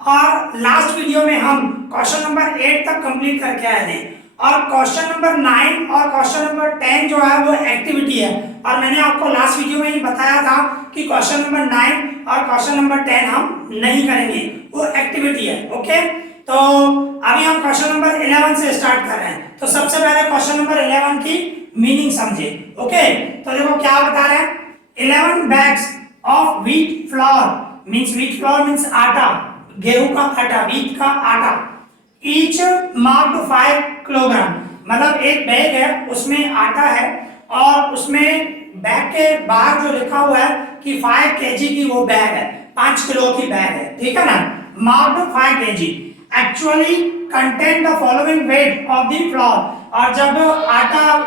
और last video में हम क्वेश्चन नंबर 8 तक कंप्लीट करके आए थे और क्वेश्चन नंबर 9 और क्वेश्चन नंबर 10 जो है वो एक्टिविटी है। और मैंने आपको लास्ट वीडियो में ही बताया था कि क्वेश्चन नंबर 9 और क्वेश्चन नंबर 10 हम नहीं करेंगे, वो एक्टिविटी है। ओके, तो अभी हम क्वेश्चन नंबर 11 से स्टार्ट कर रहे हैं। तो सबसे पहले क्वेश्चन नंबर 11 की मीनिंग समझे। ओके, तो देखो क्या बता रहे हैं, 11 bags of wheat flour means आटा, गेहूं का आटा, wheat का आटा, each marked 5 किलोग्राम, मतलब एक बैग है उसमें आटा है और उसमें बैग के बाहर जो लिखा हुआ है कि 5 kg की वो बैग है, 5 किलो की बैग है, ठीक है ना, marked 5 kg actually contain the following weight of the floor. और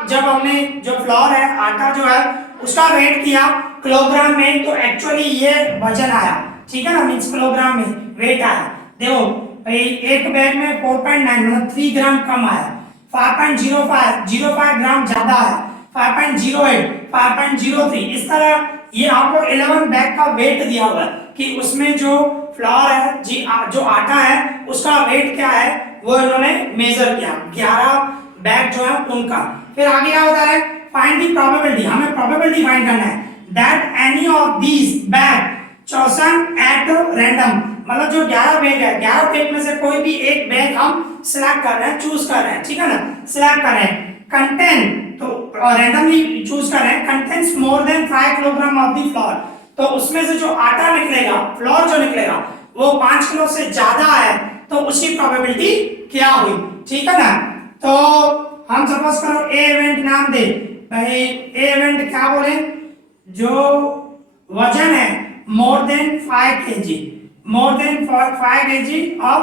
जब हमने जो फ्लोर है, आटा जो है उसका वेट किया किलोग्राम में, तो एक्चुअली ये वजन आया, ठीक है ना, मींस किलोग्राम में वेट आया। देखो भाई एक बैग में 4.9 मतलब 3 ग्राम कम आया, 5.05 ग्राम ज्यादा है, 5.08 5.03, इस तरह ये आपको 11 बैग का वेट दिया हुआ है कि उसमें जो फ्लोर है जी, जो आटा है उसका वेट क्या है वो इन्होंने मेजर किया, 11 बैग जो है उनका। फिर आगे क्या बता रहे हैं, फाइंड द प्रोबेबिलिटी, हमें प्रोबेबिलिटी फाइंड करना है that any of these bag chosen at random, मतलब जो 11 बैग है, 11 बैग में से कोई भी एक बैग हम सिलेक्ट कर रहे हैं, चूज कर रहे हैं, ठीक है ना, सिलेक्ट कर रहे हैं, कंटेन तो रैंडमली चूज कर रहे हैं, contains more than 5 kilogram of the floor, तो उसमें से जो आटा निकलेगा, फ्लोर जो निकलेगा वो 5 किलो से ज्यादा है, तो उसकी प्रोबेबिलिटी क्या हुई, ठीक है ना। तो हम सपोज करो ए इवेंट नाम दे, भाई ए इवेंट क्या बोले, जो वजन है more than 5 kg, more than 5 kg of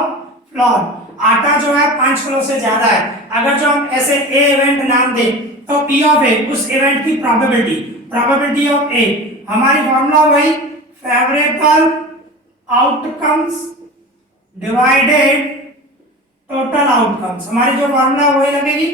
floor, आटा जो है 5 किलो से ज्यादा है। अगर जो हम ऐसे ए इवेंट नाम दे तो P ऑफ ए, उस इवेंट की प्रोबेबिलिटी ऑफ ए, हमारी फॉर्मूला वही favourable outcomes divided total outcomes, हमारी जो फॉर्मूला वही लगेगी,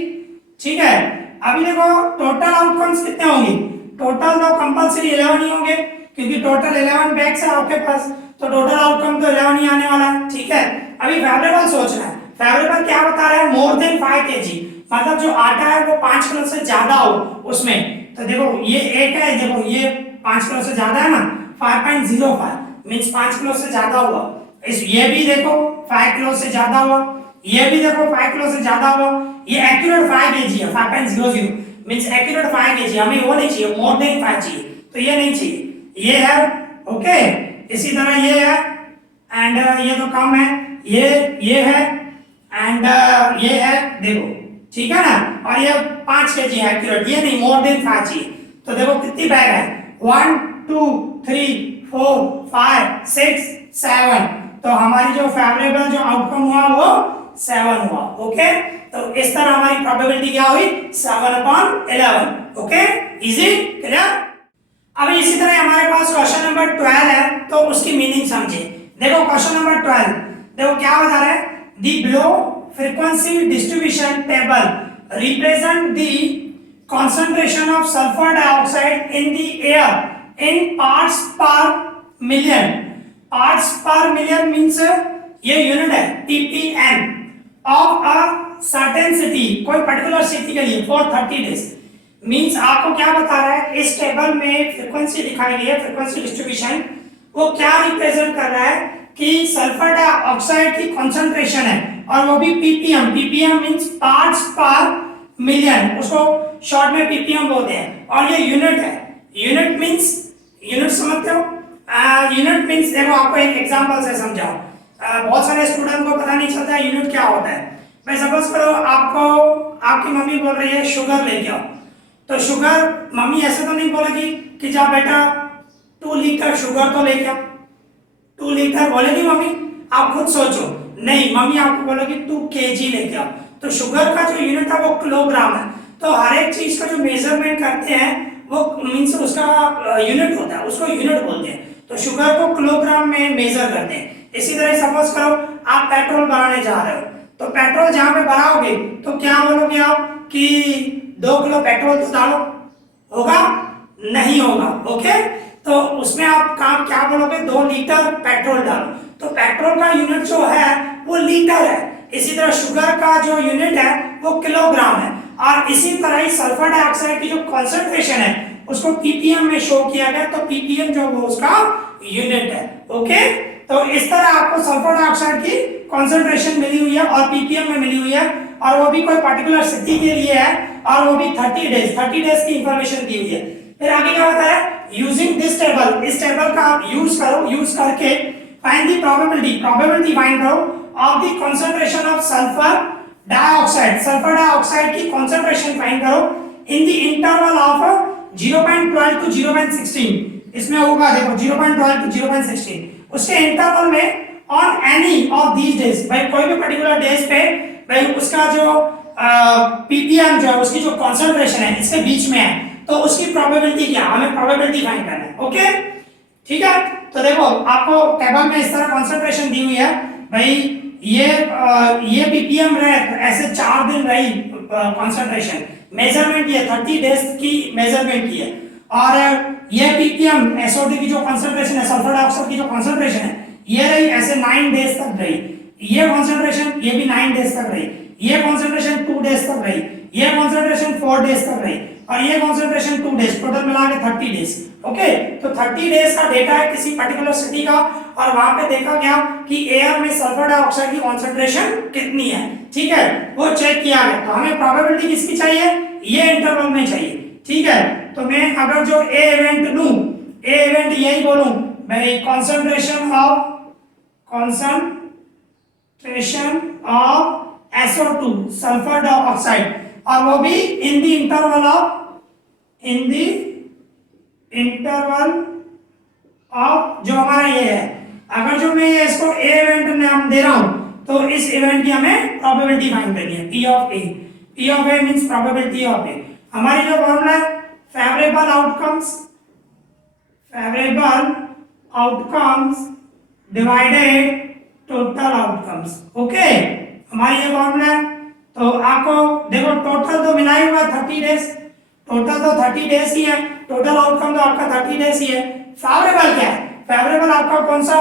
ठीक है। अभी देखो टोटल आउटकम्स कितने होंगे, टोटल तो कंपलसरी 11 ही होंगे क्योंकि टोटल 11 बैग्स है आपके पास, तो टोटल आउटकम तो 11 ही आने वाला है, ठीक है। अभी फेवरेबल सोचना है, फेवरेबल क्या बता रहा है, मोर देन 5 kg, मतलब जो आटा है वो 5 किलो से ज्यादा हो उसमें, तो देखो ये एक है, देखो ये 5 किलो से ज्यादा है ना, 5.05 मींस 5 किलो से ज्यादा हुआ, इस ये भी देखो 5 किलो से ज्यादा हुआ, ये भी देखो 5 किलो से ज्यादा हुआ, ये एक्यूरेट 5 kg है, 5.00 मींस एक्यूरेट 5 kg, हमें वो नहीं चाहिए, मोर देन 5 चाहिए, तो ये नहीं चाहिए, ये है। ओके, इसी तरह ये है एंड ये तो कम है, ये है एंड ये है, देखो ठीक है ना, और ये 5 kg है एक्यूरेट, ये नहीं, मोर देन 5 चाहिए। तो देखो कितनी बैग है, 1 2 3 4 5 6 7, तो हमारी जो फेवरेबल जो आउटकम हुआ वो 7 हुआ। ओके, तो इस तरह हमारी प्रोबेबिलिटी क्या हुई, 7/11। Okay, easy, clear. अब इसी तरह हमारे पास क्वेश्चन नंबर 12 है, तो उसकी मीनिंग समझे। देखो क्वेश्चन नंबर 12, देखो क्या बता रहा है, the below frequency distribution table represent the concentration of sulfur dioxide in the air in parts per million, parts per million means ये यूनिट है ppm of a certain city, कोई पर्टिकुलर सिटी के लिए for 30 days, मींस आपको क्या बता रहा है, इस टेबल में फ्रीक्वेंसी दिखाई गई है, फ्रीक्वेंसी डिस्ट्रीब्यूशन, वो क्या रिप्रेजेंट कर रहा है कि सल्फर डाइऑक्साइड की कंसंट्रेशन है और वो भी ppm, ppm मींस पार्ट्स पर मिलियन, उसको शॉर्ट में ppm बोलते हैं, और ये यूनिट है, यूनिट मींस, यूनिट समझते हो, यूनिट मींस देखो आपको एक एग्जांपल से समझाओ, बहुत सारे स्टूडेंट को पता नहीं चलता यूनिट क्या होता है। मैं सपोज करो आपको आपकी मम्मी बोल रही है शुगर लेके आओ, तो शुगर मम्मी ऐसे तो नहीं बोलेगी कि जा बेटा 2 लीटर शुगर तो लेके आओ, 2 लीटर बोलेगी मम्मी, आप खुद सोचो, नहीं, मम्मी आपको बोलेगी 2 kg लेके आओ, तो शुगर का जो यूनिट है वो किलोग्राम है, तो हर एक चीज का जो मेजरमेंट करते हैं वो मींस उसका यूनिट होता है, उसको यूनिट बोलते हैं, तो शुगर को किलोग्राम में मेजर करते हैं। इसी तरह सपोज करो आप पेट्रोल भराने जा रहे हो, तो पेट्रोल जहां पे भराओगे तो क्या बोलोगे आप कि 2 किलो पेट्रोल तो डालो, होगा नहीं होगा। ओके, तो उसमें आप काम क्या बोलोगे, 2 लीटर पेट्रोल डालो, तो पेट्रोल का यूनिट जो है वो लीटर है, इसी तरह शुगर का जो यूनिट है वो किलोग्राम है, और इसी तरह ही सल्फर डाइऑक्साइड की जो कॉन्सेंट्रेशन है उसको ppm में शो किया गया, तो ppm जो वो उसका यूनिट है। ओके, तो इस तरह आपको सल्फर डाइऑक्साइड की कॉन्सेंट्रेशन मिली हुई है और ppm में मिली हुई है, और वो भी कोई पर्टिकुलर सिटी के लिए है, और वो भी 30 डेज की इंफॉर्मेशन दी हुई है। फिर आगे क्या होता है, यूजिंग दिस टेबल, इस टेबल का आप यूज करो, यूज करके फाइंड द प्रोबेबिलिटी फाइंड करो of the concentration of sulphur dioxide की कंसंट्रेशन फाइंड करो in the interval of 0.12 to 0.16, इसमें होगा देखो 0.12 to 0.16, उसके इंटरवल में on any of these days, भाई कोई भी पर्टिकुलर डेज पे भाई उसका जो ppm जो है उसकी जो कंसंट्रेशन है इसके बीच में है, तो उसकी प्रोबेबिलिटी क्या, हमें प्रोबेबिलिटी फाइंड करना है। ओके ठीक है, तो देखो आपको टेबल में इस तरह कंसंट्रेशन दी हुई है, भाई ये ppm रहे तो ऐसे 4 दिन रही कंसंट्रेशन, मेजरमेंट ये 30 डेज की मेजरमेंट की है, और ये ppm SO2 की जो कंसंट्रेशन है, सल्फर डाइऑक्साइड की जो कंसंट्रेशन है ये रही ऐसे 9 डेज तक रही, ये कंसंट्रेशन ये भी 9 डेज तक रही, ये कंसंट्रेशन 2 डेज तक रही, ये कंसंट्रेशन 4 डेज तक रही, और ये कंसंट्रेशन 2 डेज, टोटल मिला के 30 डेज। ओके, तो 30 डेज का डेटा है किसी पर्टिकुलर सिटी का, और वहां पे देखा गया कि एयर में सल्फर डाइऑक्साइड की कंसंट्रेशन कितनी है, ठीक है, वो चेक किया गया। तो हमें प्रोबेबिलिटी किसकी चाहिए, ये इंटरवल में चाहिए, ठीक है। तो मैं अगर जो ए इवेंट लूं, ए इवेंट यही बोलूं भाई concentration of SO2 sulphur dioxide, और वो भी इन द इंटरवल ऑफ जो हमारा ये है, अगर जो मैं इसको ए इवेंट नाम दे रहा हूं तो इस इवेंट की हमें प्रोबेबिलिटी फाइंड करनी है, P of A means probability of A। हमारी जो फॉर्मूला है favourable outcomes divided total outcomes. Okay, हमारी ये फॉर्मूला है। तो आपको देखो टोटल तो मिला ही हुआ 30 डेज, टोटल तो 30 डेज ही है, टोटल आउटकम तो आपका 30 डेज ही है। फेवरेबल क्या है, फेवरेबल आपका कौन सा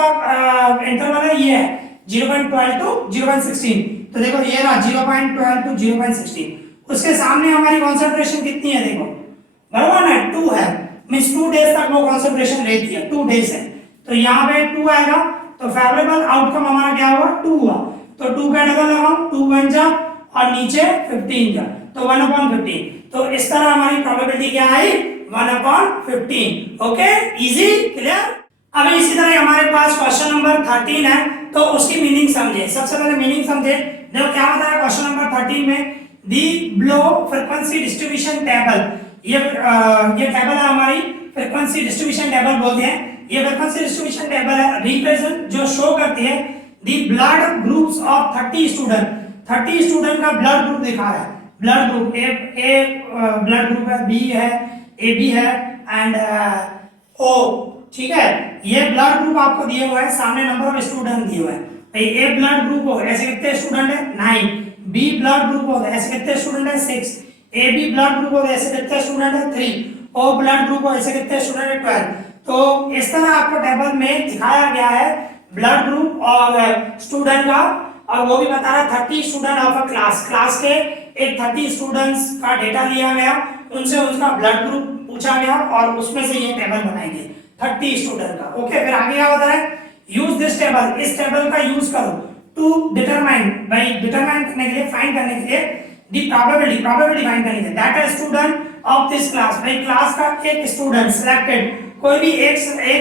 इंटरवल है, ये है 0.12 to 0.16। तो देखो ये रहा 0.12 to 0.16, उसके सामने हमारी कंसंट्रेशन कितनी है देखो, बराबर ना 2 है, मींस 2 डेज तक वो कंसंट्रेशन लेती है, 2 डेज है, तो यहाँ पे 2 आएगा, तो फेवरेबल आउटकम हमारा क्या हुआ 2 हुआ, तो 2 का डबल लगाओ, 2 1 जा और नीचे 15 जा, तो 1/15। तो इस तरह हमारी प्रोबेबिलिटी क्या आई 1/15। Okay, easy, clear. अब इसी तरह हमारे पास क्वेश्चन नंबर 13 है, तो उसकी मीनिंग समझे। सबसे पहले मीनिंग समझे, देखो क्या बताया क्वेश्चन नंबर 13 में, दी ब्लो फ्रीक्वेंसी डिस्ट्रीब्यूशन टेबल, ये टेबल है हमारी, फ्रीक्वेंसी डिस्ट्रीब्यूशन टेबल बोलते हैं। ये फ्रीक्वेंसी डिस्ट्रीब्यूशन टेबल है, रिप्रेजेंट जो शो करती है the blood groups of 30 student, 30 student का ब्लड ग्रुप दिखा रहा है, blood group A blood group है, बी है, ए बी है एंड ओ, ठीक है। ये ब्लड ग्रुप आपको दिए हुए हैं, सामने नंबर ऑफ स्टूडेंट दिए हुए हैं, ए ब्लड ग्रुप हो ऐसे कितने स्टूडेंट है 9, बी ब्लड ग्रुप हो ऐसे कितने स्टूडेंट है 6, ए बी ब्लड ग्रुप हो ऐसे कितने स्टूडेंट है 3, ओ ब्लड ग्रुप हो ऐसे कितने स्टूडेंट है 12। तो इस तरह आपको टेबल में दिखाया गया है ब्लड ग्रुप और स्टूडेंट का, और वो भी बता रहा है 30 स्टूडेंट ऑफ अ क्लास के एक 30 स्टूडेंट्स का डेटा लिया गया, उनसे उनका ब्लड ग्रुप पूछा गया और उसमें से ये टेबल बनाई गई 30 स्टूडेंट का। ओके, फिर आगे क्या होता है, यूज दिस टेबल, इस टेबल का यूज करो टू डिटरमाइन, भाई डिटरमाइन करने के लिए, फाइंड करने के लिए दी प्रोबेबिलिटी फाइंड करने के लिए that a student of this class, भाई क्लास का एक स्टूडेंट सिलेक्टेड, कोई भी एक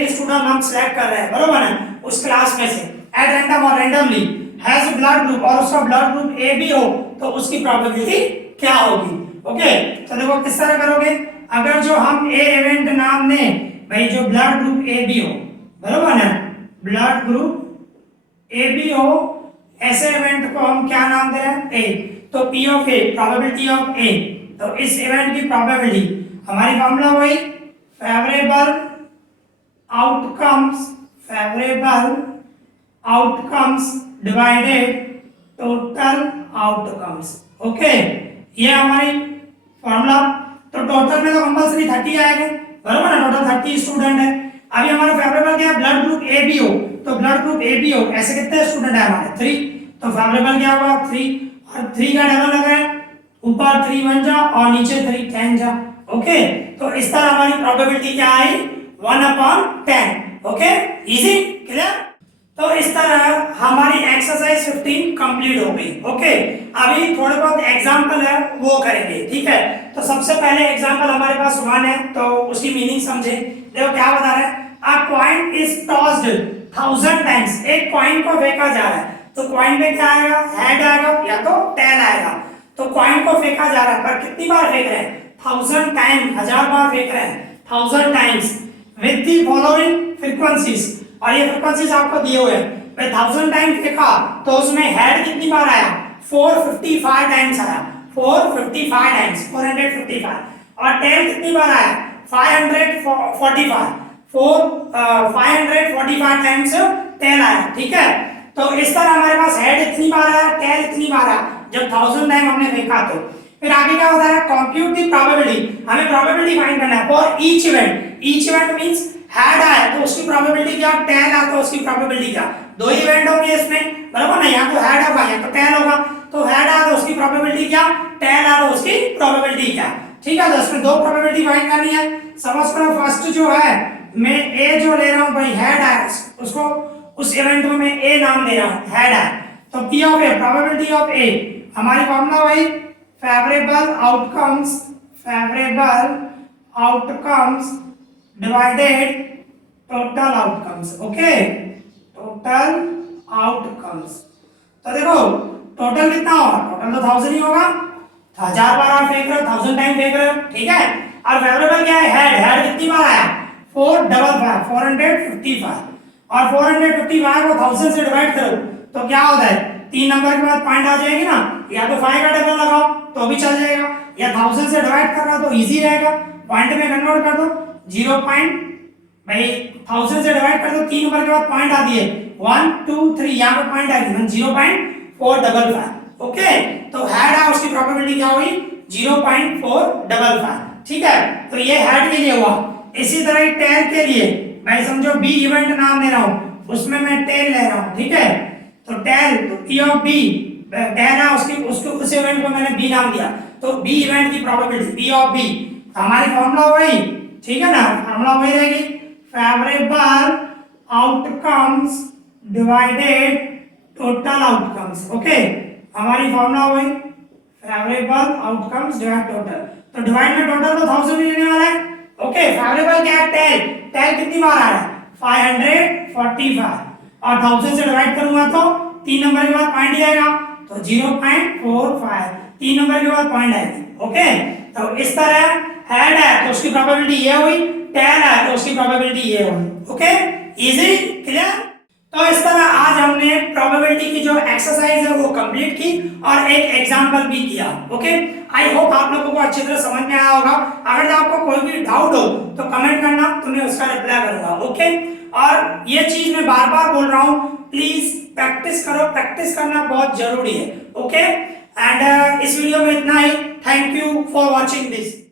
स्टूडेंट हम सिलेक्ट कर रहे हैं, बरोबर है, उस क्लास में से एट रैंडम और रैंडमली हैज ब्लड ग्रुप, और उसका ब्लड ग्रुप ए बी हो, तो उसकी प्रोबेबिलिटी क्या होगी। ओके, तो देखो किस तरह करोगे, अगर जो हम ए इवेंट नाम दें, भाई जो ब्लड ग्रुप ए बी हो, बरोबर है, ब्लड ग्रुप ए बी हो, ऐसे इवेंट को हम क्या नाम दे रहे हैं ए, तो P of A probability of A, तो इस इवेंट की प्रोबेबिलिटी हमारी फॉर्मूला वही favourable outcomes divided total outcomes. Okay, ये हमारी फॉर्मूला। तो टोटल में तो कंपल्सरी 30 आएंगे, बराबर ना, टोटल 30 स्टूडेंट है। अभी हमारा फेवरेबल क्या है, ब्लड ग्रुप ए बी हो, तो ब्लड ग्रुप ए बी हो, ऐसे कितने स्टूडेंट है हमारे 3, तो फेवरेबल क्या होगा 3, और 3 का डबल लगा है, ऊपर 3 बन जा और नीचे 3 10 जा। ओके, तो इस तरह हमारी प्रोबेबिलिटी क्या आई 1/10। Okay, easy, clear. तो इस तरह हमारी एक्सरसाइज 15 कंप्लीट हो गई। ओके, अभी थोड़े बहुत एग्जांपल है वो करेंगे, ठीक है। तो सबसे पहले एग्जांपल हमारे पास 1 है, तो उसकी मीनिंग समझे। देखो क्या बता रहा है, अ कॉइन इज टॉस्ड 1000 टाइम्स, एक कॉइन को फेंका जा रहा है, तो कॉइन में क्या आएगा, हेड आएगा या तो टेल आएगा। तो कॉइन को फेंका जा रहा है, पर कितनी बार फेंक रहे हैं, 1000 टाइम, 1000 बार फेंक रहे हैं, 1000 times with the following frequencies, और ये फ्रीक्वेंसीज आपको दिए हुए हैं। मैं 1000 टाइम फेंका तो उसमें हेड कितनी बार आया, 455 टाइम्स आया, 455 टाइम्स, 455, और टेल कितनी बार आया, 545, 545 टाइम्स टेल आया, ठीक है। तो इस तरह हमारे पास हेड इतनी बार आया, टेल इतनी बार आया, जब 1000 टाइम हमने फेंका। तो फिर आगे क्या होता है, कंप्यूट द प्रोबेबिलिटी, हमें प्रोबेबिलिटी फाइंड करना है for each event. Each event means head आया तो उसकी प्रोबेबिलिटी क्या, टेल आया तो उसकी प्रोबेबिलिटी क्या, दो ही इवेंट होंगे इसमें, बराबर ना, यहाँ तो हेड होगा या तो टेल होगा, तो हेड आया तो उसकी प्रोबेबिलिटी क्या, टेल आया तो उसकी प्रोबेबिलिटी क्या, ठीक है। तो इसमें दो प्रोबेबिलिटी फाइंड करनी है। समझ करो, फर्स्ट जो है मैं ए जो ले रहा हूँ भाई, हेड आया, उसको उस इवेंट में मैं ए नाम दे रहा हूँ, हेड आया, तो P of A, probability of A, हमारी फॉर्मूला भाई favourable outcomes, favourable outcomes divided total outcomes. Okay, total outcomes, तो देखो टोटल कितना होगा, टोटल तो 1000 ही होगा, 1000 बार आप फेंक रहे हो, 1000 टाइम फेंक रहे हो, ठीक है। और फेवरेबल क्या है, हेड, हेड कितनी बार आया, 455, 455, और 455 को 1000 से डिवाइड करो तो क्या होता है, 3 नंबर के बाद पॉइंट आ जाएगी ना, या तो 5 का डबल लगाओ तो भी चल जाएगा, या 1000 से डिवाइड कर रहा तो इजी रहेगा, पॉइंट में कन्वर्ट कर दो 0 पॉइंट, भाई 1000 से डिवाइड कर दो, 3 नंबर के बाद पॉइंट आ दिए 1 2 3, यहाँ पे पॉइंट आएगी 0.455। ओके, तो हेड है उसकी प्रोबेबिलिटी क्या हुई 0.455, ठीक है। तो ये हेड के लिए हुआ। इसी तरह टेल के लिए मैं समझो बी इवेंट नाम दे रहा हूँ, उसमें मैं टेल ले रहा हूँ, ठीक है। तो टेल, तो पी ऑफ बी, टेल है उसकी, उसको उस इवेंट को मैंने बी नाम दिया, तो बी इवेंट की प्रोबेबिलिटी पी ऑफ बी, हमारी फॉर्मूला वही, ठीक है ना, फॉर्मूला वही रहेगी, favourable outcomes divided total outcomes. Okay, हमारी फॉर्मूला वही, फेवरेबल आउटकम्स डिवाइड टोटल, तो डिवाइड में टोटल तो 1000 ही लेने वाला है। ओके, फेवरेबल क्या है, टेल, टेल कितनी बार आ रहा है 545, और 1000 से डिवाइड करूंगा तो 3 नंबर के बाद पॉइंट ही आएगा, तो 0.45, 3 नंबर के बाद पॉइंट आएगी। ओके, तो इस तरह हेड है तो उसकी प्रोबेबिलिटी ये हुई, टेल है तो उसकी प्रोबेबिलिटी ये हुई। Okay, easy, clear. तो इस तरह आज हमने प्रोबेबिलिटी की जो एक्सरसाइज है वो कंप्लीट की और एक एग्जांपल भी किया। ओके, आई होप आप लोगों को अच्छी तरह समझ में आया होगा। अगर आपको कोई भी डाउट हो तो कमेंट करना, तो मैं उसका रिप्लाई करूंगा। ओके, और ये चीज मैं बार बार बोल रहा हूँ, प्लीज प्रैक्टिस करो, प्रैक्टिस करना बहुत जरूरी है। ओके, एंड इस वीडियो में इतना ही। Thank you for watching this.